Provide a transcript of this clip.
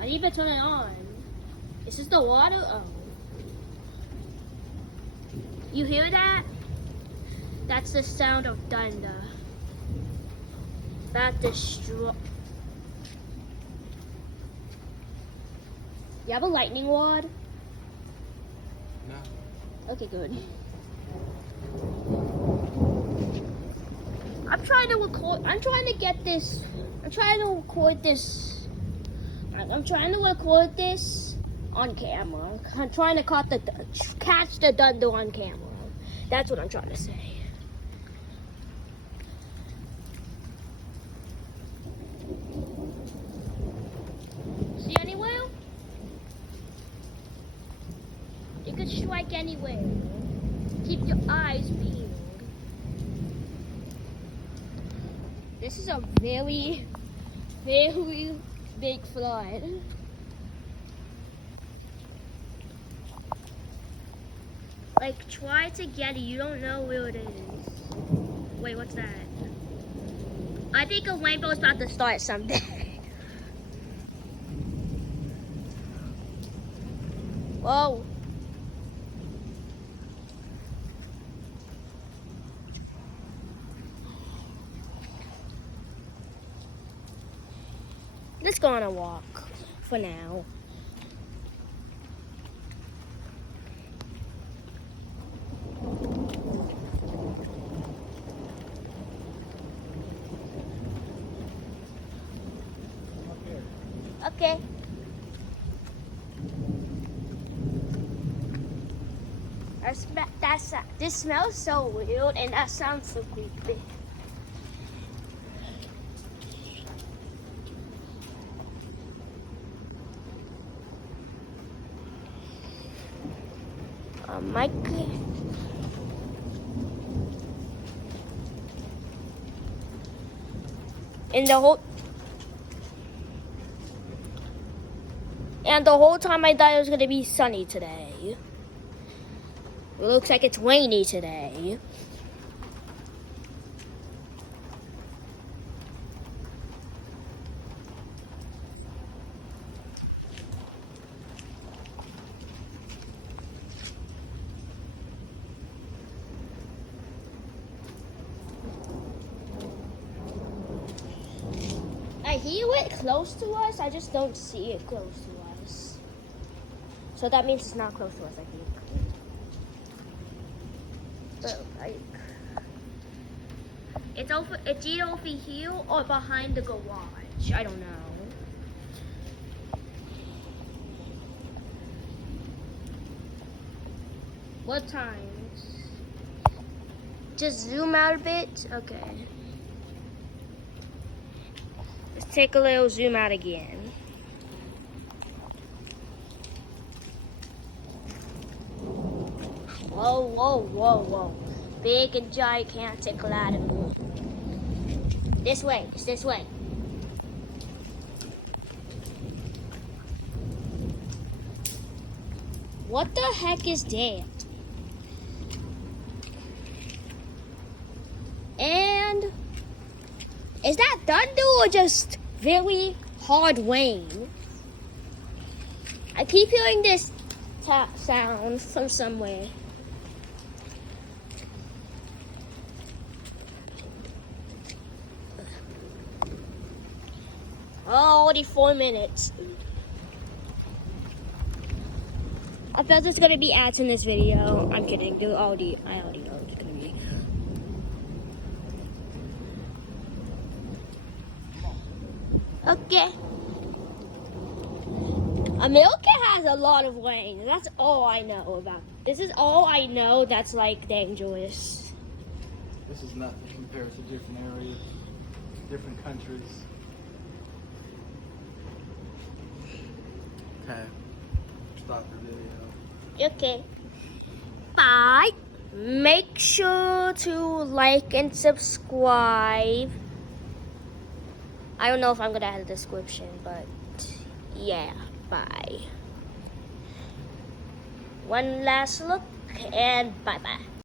I need to turn it on. Is this the water? Oh. You hear that? That's the sound of thunder. That destroy. You have a lightning rod? No. Okay, good. I'm trying to record. I'm trying to get this. I'm trying to record this. I'm trying to record this on camera. I'm trying to catch the thunder on camera. That's what I'm trying to say. See anywhere? You could strike anywhere. Keep your eyes peeled. This is a very, very big flood. Like, try to get it. You don't know where it is. Wait, what's that? I think a rainbow's about to start someday. Whoa. Let's go on a walk for now. Okay. This smells so weird, and that sounds so creepy. Mike. And the whole time I thought it was gonna be sunny today. It looks like it's rainy today. I hear it close to us, I just don't see it close to us. So that means it's not close to us, I think. But like, it's either over here or behind the garage. I don't know. What times? Just zoom out a bit? Okay. Let's take a little zoom out again. Whoa, whoa, whoa, whoa. Big and gigantic animal. This way, it's this way. What the heck is that? And is that thunder or just very hard rain? I keep hearing this tap sound from somewhere. Oh, already 4 minutes. I felt there's gonna be ads in this video. I'm kidding. I already know it's gonna be. Okay. America has a lot of rain. That's all I know about. This is all I know that's like dangerous. This is nothing compared to different areas, different countries. Okay. Stop the video. Okay. Bye. Make sure to like and subscribe. I don't know if I'm gonna add a description, but yeah. Bye. One last look and bye-bye.